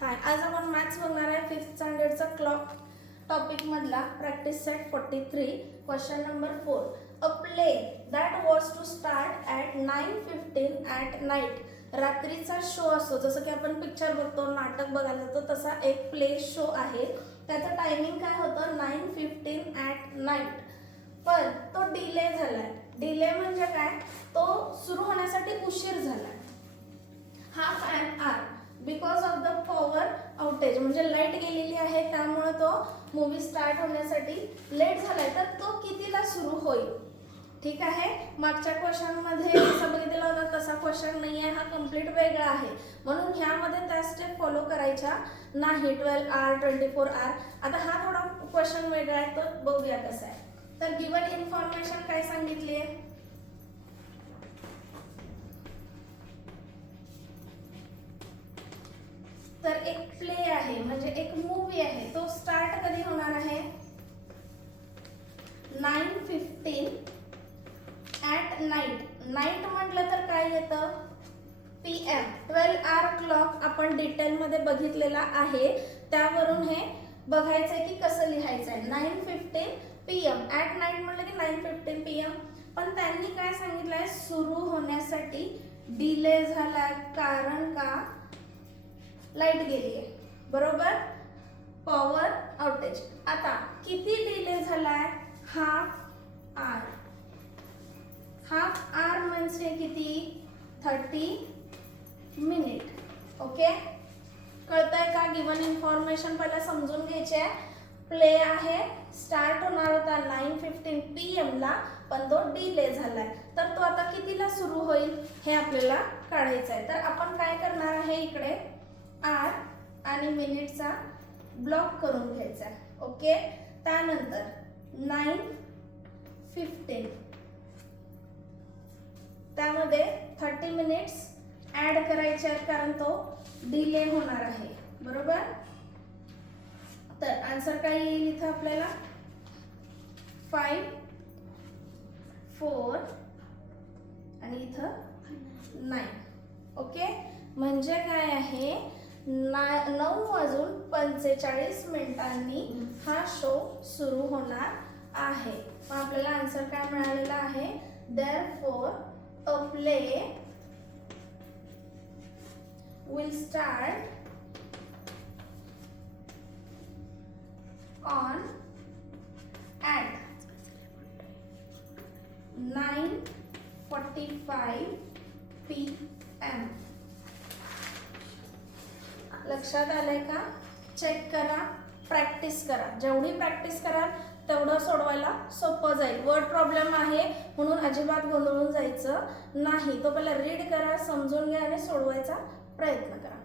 हाय, आज आपण मॅथ्स बघणार आहे 5th स्टँडर्डचा क्लॉक टॉपिक मधला practice set 43 question number 4. A play that was to start at 9:15 at night. रात्रीचा शो असतो, जसं की आपण पिक्चर बघतो, नाटक बघायला जातो, तसा एक प्ले शो आहे. त्याचं टायमिंग काय होतं 9:15 ॲट नाईट. पण तो डिले झालाय. डिले म्हणजे काय, तो सुरू होण्यासाठी उशीर झालाय. Half and hour because of the power outage, म्हणजे लाईट गेलेली आहे, त्यामुळे तो मूवी स्टार्ट होण्यासाठी लेट झालाय. तर तो कितीला सुरू होईल? ठीक आहे, मागच्या क्वेश्चन मध्ये जसं बघितलं होतं तसा क्वेश्चन नाही आहे, हा कम्प्लीट वेगळा आहे. म्हणून ह्यामध्ये त्या स्टेप फॉलो करायच्या नाही. 12 आवर 24 आवर. आता हा थोडा क्वेश्चन वेगळा आहे, तर बघूया कसा आहे. तर गिवन इन्फॉर्मेशन काय सांगितली आहे, तर एक प्ले आहे म्हणजे एक मूवी आहे, तो स्टार्ट कधी होणार आहे 9:15 ॲट नाईट. नाईट म्हटलं तर काय येतं PM. 12 आवर क्लॉक आपण डिटेलमध्ये बघितलेला आहे, त्यावरून हे बघायचंय की कसं लिहायचं आहे. 9:15 PM ॲट नाईट म्हटलं की 9:15 PM. पण त्यांनी काय सांगितलंय, सुरू होण्यासाठी डिले झाला. कारण का, लाईट गेली आहे, बरोबर, पॉवर आउटेज. आता किती डिले झालाय, हाफ आवर. हाफ आवर म्हणजे किती 30 मिनिट. ओके, कळतंय का? गिवन इन्फॉर्मेशन पहिला समजून घ्यायची आहे. प्ले आहे, स्टार्ट होणार होता 9:15 PM ला, पण तो डिले झालाय. तर तो आता कितीला सुरू होईल हे आपल्याला काढायचं आहे. तर आपण काय करणार आहे, इकडे आवर आणि मिनिटचा ब्लॉक करून घ्यायचा. ओके, त्यानंतर 9:15 त्यामध्ये 30 मिनिट्स ऍड करायचे आहेत, कारण तो डिले होणार आहे, बरोबर. तर आन्सर काय येईल इथं आपल्याला 5, 4 आणि इथं 9. ओके, म्हणजे काय आहे 9:45 हा शो सुरू होणार आहे. मग आपल्याला आन्सर काय मिळालेला आहे, therefore a play will start on at 9:45 PM. लक्षात आलंय का? चेक करा, प्रॅक्टिस करा. जेवढी प्रॅक्टिस कराल तेवढं सोडवायला सोपं जाईल. वर्ड प्रॉब्लेम आहे म्हणून अजिबात गोंधळून जायचं नाही. तो पहिला रीड करा, समजून घ्या आणि सोडवायचा प्रयत्न करा.